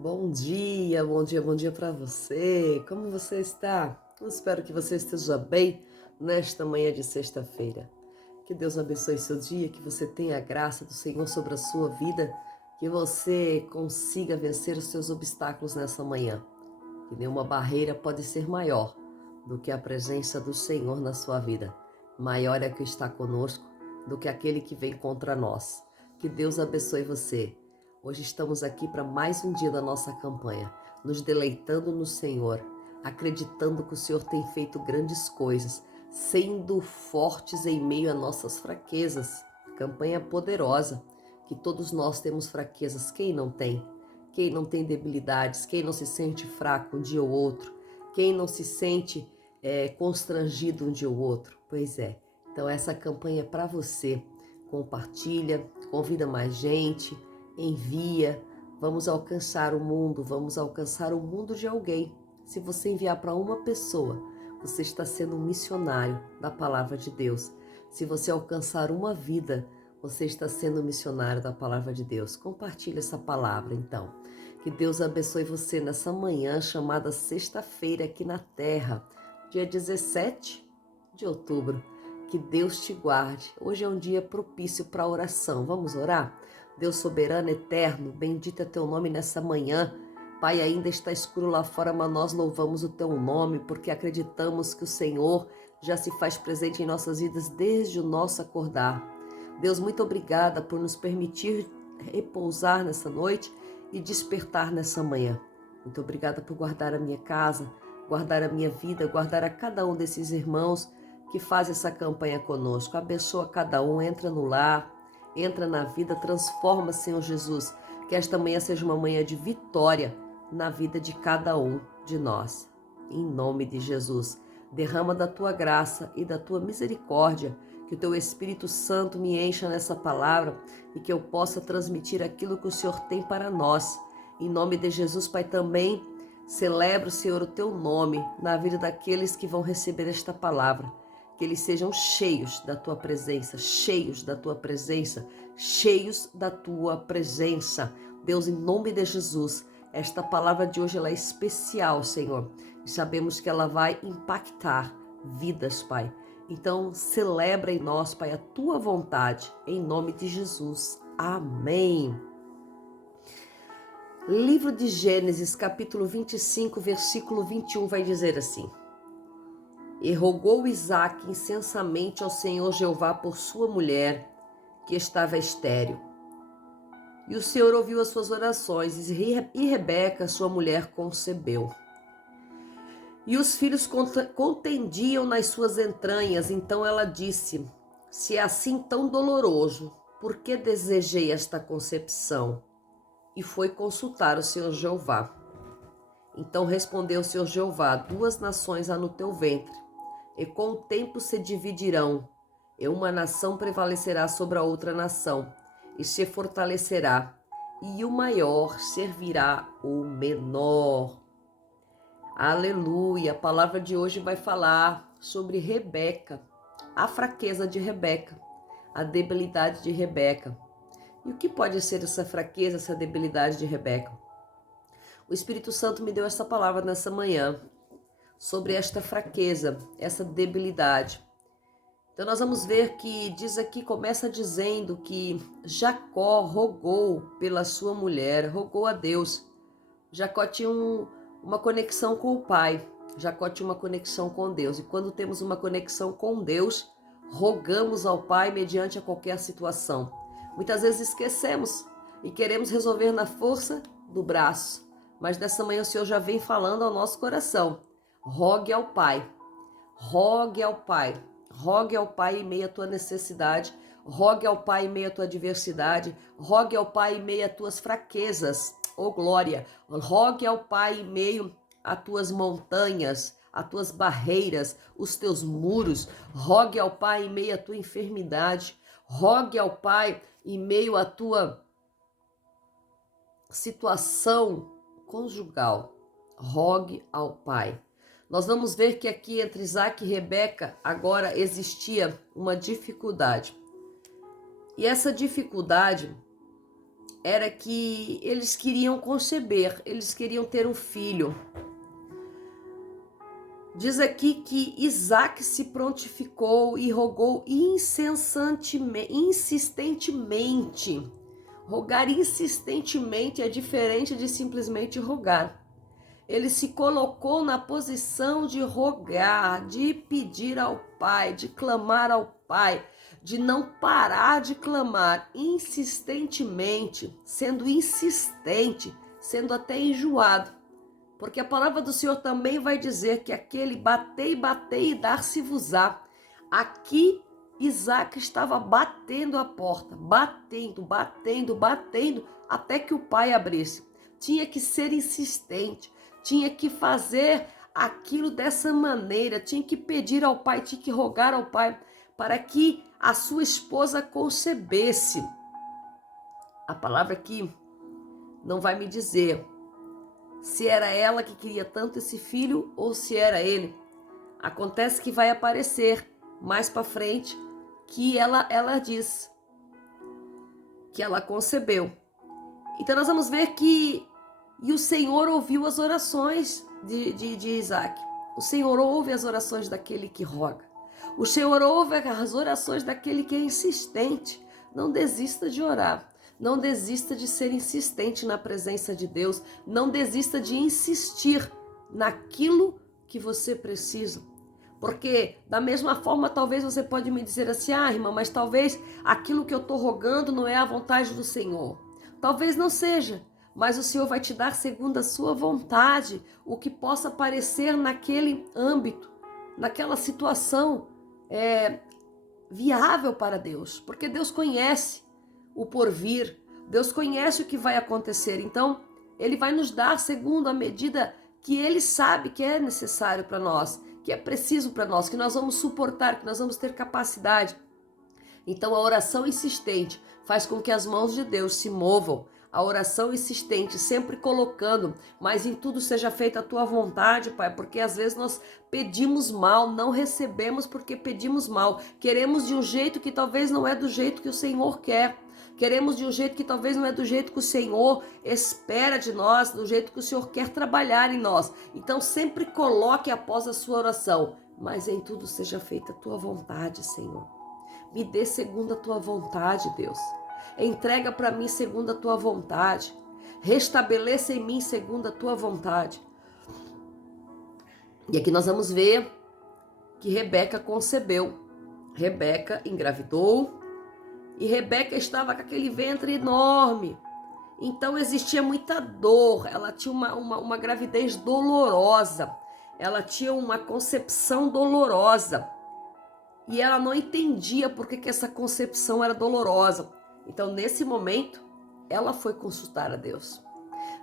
Bom dia, bom dia, bom dia para você. Como você está? Eu espero que você esteja bem nesta manhã de sexta-feira. Que Deus abençoe seu dia, que você tenha a graça do Senhor sobre a sua vida, que você consiga vencer os seus obstáculos nessa manhã. Que nenhuma barreira pode ser maior do que a presença do Senhor na sua vida. Maior é o que está conosco do que aquele que vem contra nós. Que Deus abençoe você. Hoje estamos aqui para mais um dia da nossa campanha, nos deleitando no Senhor, acreditando que o Senhor tem feito grandes coisas, sendo fortes em meio a nossas fraquezas. Campanha poderosa, que todos nós temos fraquezas, quem não tem? Quem não tem debilidades, quem não se sente fraco um dia ou outro, quem não se sente constrangido um dia ou outro. Pois é, então essa campanha é para você. Compartilha, convida mais gente, envia, vamos alcançar o mundo de alguém. Se você enviar para uma pessoa, você está sendo um missionário da palavra de Deus. Se você alcançar uma vida, você está sendo um missionário da palavra de Deus. Compartilhe essa palavra, então. Que Deus abençoe você nessa manhã chamada sexta-feira aqui na Terra, dia 17 de outubro. Que Deus te guarde. Hoje é um dia propício para a oração. Vamos orar? Deus soberano, eterno, bendito é teu nome nessa manhã. Pai, ainda está escuro lá fora, mas nós louvamos o teu nome, porque acreditamos que o Senhor já se faz presente em nossas vidas desde o nosso acordar. Deus, muito obrigada por nos permitir repousar nessa noite e despertar nessa manhã. Muito obrigada por guardar a minha casa, guardar a minha vida, guardar a cada um desses irmãos que faz essa campanha conosco. Abençoa cada um, entra no lar, entra na vida, transforma, Senhor Jesus, que esta manhã seja uma manhã de vitória na vida de cada um de nós. Em nome de Jesus, derrama da tua graça e da tua misericórdia, que o teu Espírito Santo me encha nessa palavra e que eu possa transmitir aquilo que o Senhor tem para nós. Em nome de Jesus, Pai, também celebro, Senhor, o teu nome na vida daqueles que vão receber esta palavra. Que eles sejam cheios da tua presença, cheios da tua presença, cheios da tua presença. Deus, em nome de Jesus, esta palavra de hoje ela é especial, Senhor. E sabemos que ela vai impactar vidas, Pai. Então, celebra em nós, Pai, a tua vontade, em nome de Jesus. Amém. Livro de Gênesis, capítulo 25, versículo 21, vai dizer assim: E rogou Isaque incensamente ao Senhor Jeová por sua mulher, que estava estéril. E o Senhor ouviu as suas orações, e Rebeca, sua mulher, concebeu. E os filhos contendiam nas suas entranhas. Então ela disse: Se é assim tão doloroso, por que desejei esta concepção? E foi consultar o Senhor Jeová. Então respondeu o Senhor Jeová: 2 nações há no teu ventre, e com o tempo se dividirão, e uma nação prevalecerá sobre a outra nação, e se fortalecerá, e o maior servirá o menor. Aleluia! A palavra de hoje vai falar sobre Rebeca, a fraqueza de Rebeca, a debilidade de Rebeca. E o que pode ser essa fraqueza, essa debilidade de Rebeca? O Espírito Santo me deu essa palavra nessa manhã, sobre esta fraqueza, essa debilidade. Então nós vamos ver que diz aqui, começa dizendo que Jacó rogou pela sua mulher, rogou a Deus. Jacó tinha uma conexão com o pai, Jacó tinha uma conexão com Deus. E quando temos uma conexão com Deus, rogamos ao Pai mediante a qualquer situação. Muitas vezes esquecemos e queremos resolver na força do braço. Mas nessa manhã o Senhor já vem falando ao nosso coração. Rogue ao Pai, rogue ao Pai, rogue ao Pai em meio à tua necessidade, rogue ao Pai em meio à tua adversidade, rogue ao Pai em meio às tuas fraquezas, oh glória, rogue ao Pai em meio às tuas montanhas, as tuas barreiras, os teus muros, rogue ao Pai em meio à tua enfermidade, rogue ao Pai em meio à tua situação conjugal, rogue ao Pai. Nós vamos ver que aqui entre Isaque e Rebeca agora existia uma dificuldade. E essa dificuldade era que eles queriam conceber, eles queriam ter um filho. Diz aqui que Isaac se prontificou e rogou insistentemente. Rogar insistentemente é diferente de simplesmente rogar. Ele se colocou na posição de rogar, de pedir ao Pai, de clamar ao Pai, de não parar de clamar insistentemente, sendo insistente, sendo até enjoado. Porque a palavra do Senhor também vai dizer que aquele batei e dar-se-vos-á. Aqui Isaac estava batendo a porta, batendo, até que o pai abrisse. Tinha que ser insistente, tinha que fazer aquilo dessa maneira, tinha que pedir ao pai, tinha que rogar ao pai para que a sua esposa concebesse. A palavra aqui não vai me dizer se era ela que queria tanto esse filho ou se era ele. Acontece que vai aparecer mais para frente que ela diz que ela concebeu. Então nós vamos ver que e o Senhor ouviu as orações de Isaac. O Senhor ouve as orações daquele que roga. O Senhor ouve as orações daquele que é insistente. Não desista de orar. Não desista de ser insistente na presença de Deus. Não desista de insistir naquilo que você precisa. Porque da mesma forma, talvez você pode me dizer assim, irmã, mas talvez aquilo que eu estou rogando não é a vontade do Senhor. Talvez não seja, mas o Senhor vai te dar segundo a sua vontade, o que possa parecer naquele âmbito, naquela situação viável para Deus. Porque Deus conhece o porvir, Deus conhece o que vai acontecer. Então, Ele vai nos dar segundo a medida que Ele sabe que é necessário para nós, que é preciso para nós, que nós vamos suportar, que nós vamos ter capacidade. Então a oração insistente faz com que as mãos de Deus se movam. A oração insistente, sempre colocando, mas em tudo seja feita a tua vontade, Pai, porque às vezes nós pedimos mal, não recebemos porque pedimos mal. Queremos de um jeito que talvez não é do jeito que o Senhor quer. Queremos de um jeito que talvez não é do jeito que o Senhor espera de nós, do jeito que o Senhor quer trabalhar em nós. Então sempre coloque após a sua oração, mas em tudo seja feita a tua vontade, Senhor. Me dê segundo a tua vontade, Deus. Entrega para mim segundo a tua vontade. Restabeleça em mim segundo a tua vontade. E aqui nós vamos ver que Rebeca concebeu. Rebeca engravidou. E Rebeca estava com aquele ventre enorme. Então existia muita dor. Ela tinha uma gravidez dolorosa. Ela tinha uma concepção dolorosa. E ela não entendia por que essa concepção era dolorosa. Então, nesse momento, ela foi consultar a Deus.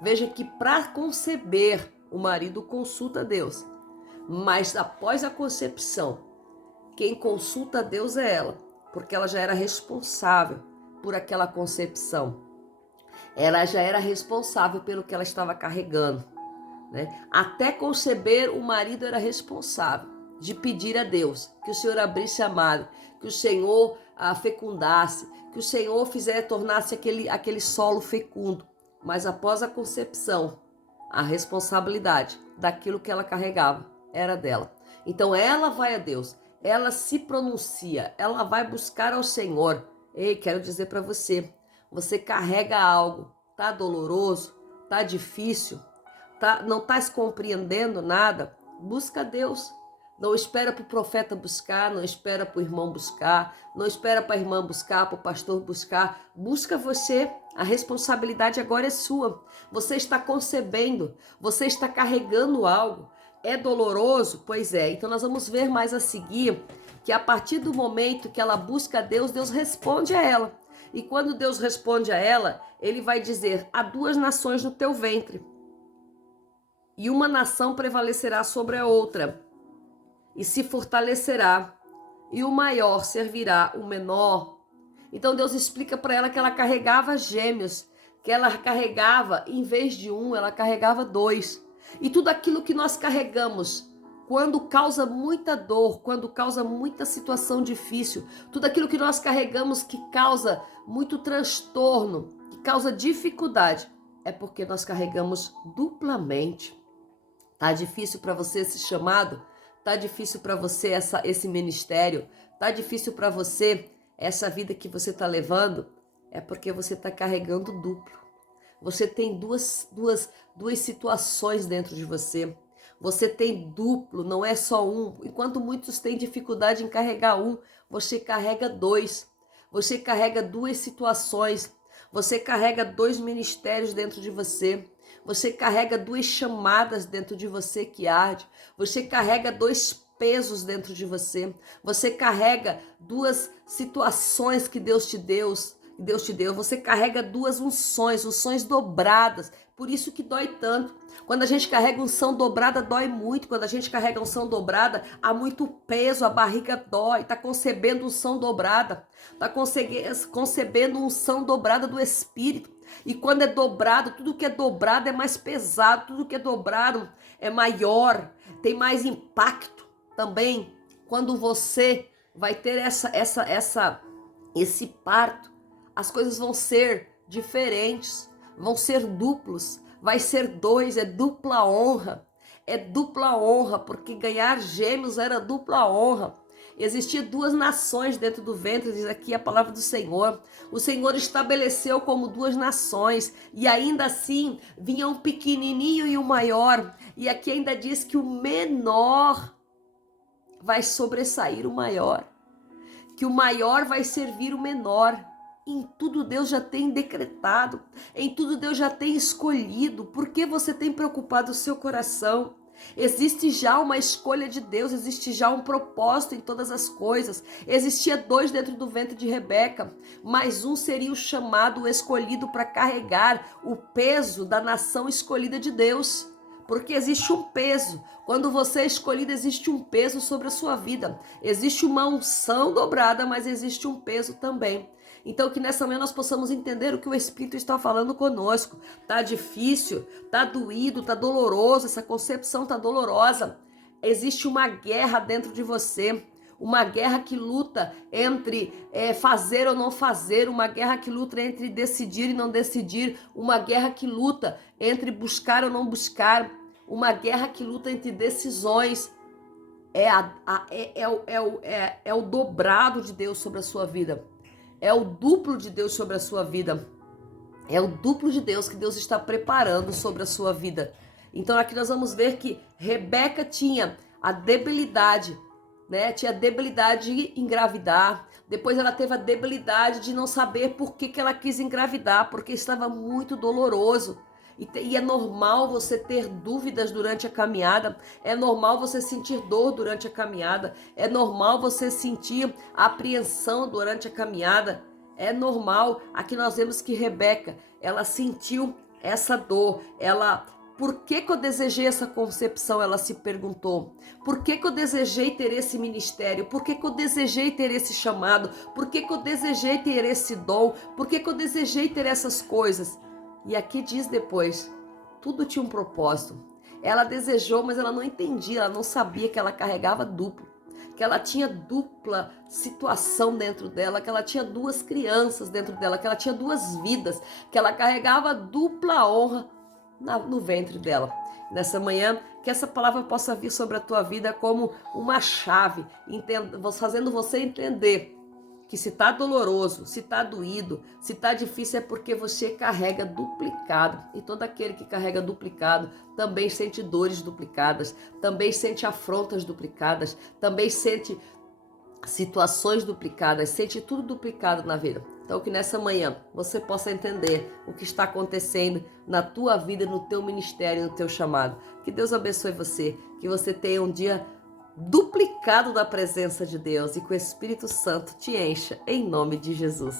Veja que para conceber, o marido consulta a Deus. Mas após a concepção, quem consulta a Deus é ela. Porque ela já era responsável por aquela concepção. Ela já era responsável pelo que ela estava carregando, né? Até conceber, o marido era responsável de pedir a Deus que o Senhor abrisse a madre, que o Senhor a fecundasse, que o Senhor tornasse aquele solo fecundo. Mas após a concepção, a responsabilidade daquilo que ela carregava era dela. Então ela vai a Deus, ela se pronuncia, ela vai buscar ao Senhor. Ei, quero dizer para você, você carrega algo, tá doloroso, tá difícil, não tá se compreendendo nada, busca a Deus. Não espera para o profeta buscar, não espera para o irmão buscar, não espera para a irmã buscar, para o pastor buscar. Busca você, a responsabilidade agora é sua. Você está concebendo, você está carregando algo. É doloroso? Pois é. Então nós vamos ver mais a seguir que a partir do momento que ela busca a Deus, Deus responde a ela. E quando Deus responde a ela, Ele vai dizer, há 2 nações no teu ventre. E uma nação prevalecerá sobre a outra. E se fortalecerá, e o maior servirá o menor. Então Deus explica para ela que ela carregava gêmeos, que ela carregava, em vez de 1, ela carregava 2. E tudo aquilo que nós carregamos, quando causa muita dor, quando causa muita situação difícil, tudo aquilo que nós carregamos que causa muito transtorno, que causa dificuldade é porque nós carregamos duplamente. Tá difícil para você esse chamado? Tá difícil para você esse ministério? Tá difícil para você essa vida que você está levando? É porque você está carregando duplo. Você tem duas situações dentro de você. Você tem duplo, não é só um. Enquanto muitos têm dificuldade em carregar um, você carrega dois. Você carrega duas situações. Você carrega dois ministérios dentro de você. Você carrega duas chamadas dentro de você que arde. Você carrega dois pesos dentro de você. Você carrega duas situações que Deus te deu. Você carrega duas unções dobradas. Por isso que dói tanto. Quando a gente carrega unção dobrada, dói muito. Quando a gente carrega unção dobrada, há muito peso, a barriga dói. Tá concebendo unção dobrada. Tá concebendo unção dobrada do Espírito. E quando é dobrado, tudo que é dobrado é mais pesado. Tudo que é dobrado é maior, tem mais impacto também. Quando você vai ter esse parto, as coisas vão ser diferentes, vão ser duplos, vai ser dois, é dupla honra. É dupla honra, porque ganhar gêmeos era dupla honra. Existiam duas nações dentro do ventre, diz aqui a palavra do Senhor. O Senhor estabeleceu como duas nações, e ainda assim vinha um pequenininho e um maior. E aqui ainda diz que o menor vai sobressair o maior, que o maior vai servir o menor. Em tudo Deus já tem decretado, em tudo Deus já tem escolhido. Por que você tem preocupado o seu coração? Existe já uma escolha de Deus, existe já um propósito em todas as coisas. Existia dois dentro do ventre de Rebeca, mas um seria o chamado, o escolhido para carregar o peso da nação escolhida de Deus. Porque existe um peso. Quando você é escolhido, existe um peso sobre a sua vida. Existe uma unção dobrada, mas existe um peso também. Então que nessa manhã nós possamos entender o que o Espírito está falando conosco. Tá difícil, tá doído, tá doloroso, essa concepção tá dolorosa. Existe uma guerra dentro de você. Uma guerra que luta entre fazer ou não fazer, uma guerra que luta entre decidir e não decidir, uma guerra que luta entre buscar ou não buscar, uma guerra que luta entre decisões. É o dobrado de Deus sobre a sua vida, é o duplo de Deus sobre a sua vida, é o duplo de Deus que Deus está preparando sobre a sua vida. Então aqui nós vamos ver que Rebeca tinha a debilidade, tinha a debilidade de engravidar. Depois ela teve a debilidade de não saber por que ela quis engravidar, porque estava muito doloroso. E é normal você ter dúvidas durante a caminhada, é normal você sentir dor durante a caminhada, é normal você sentir apreensão durante a caminhada, é normal. Aqui nós vemos que Rebeca, ela sentiu essa dor, por que eu desejei essa concepção? Ela se perguntou. Por que eu desejei ter esse ministério? Por que eu desejei ter esse chamado? Por que eu desejei ter esse dom? Por que eu desejei ter essas coisas? E aqui diz depois, tudo tinha um propósito. Ela desejou, mas ela não entendia, ela não sabia que ela carregava duplo, que ela tinha dupla situação dentro dela, que ela tinha duas crianças dentro dela, que ela tinha duas vidas, que ela carregava dupla honra no ventre dela. Nessa manhã, que essa palavra possa vir sobre a tua vida como uma chave, fazendo você entender que se está doloroso, se está doído, se está difícil, é porque você carrega duplicado. E todo aquele que carrega duplicado também sente dores duplicadas, também sente afrontas duplicadas, também sente situações duplicadas, sente tudo duplicado na vida. Então que nessa manhã você possa entender o que está acontecendo na tua vida, no teu ministério, no teu chamado. Que Deus abençoe você, que você tenha um dia duplicado da presença de Deus e que o Espírito Santo te encha em nome de Jesus.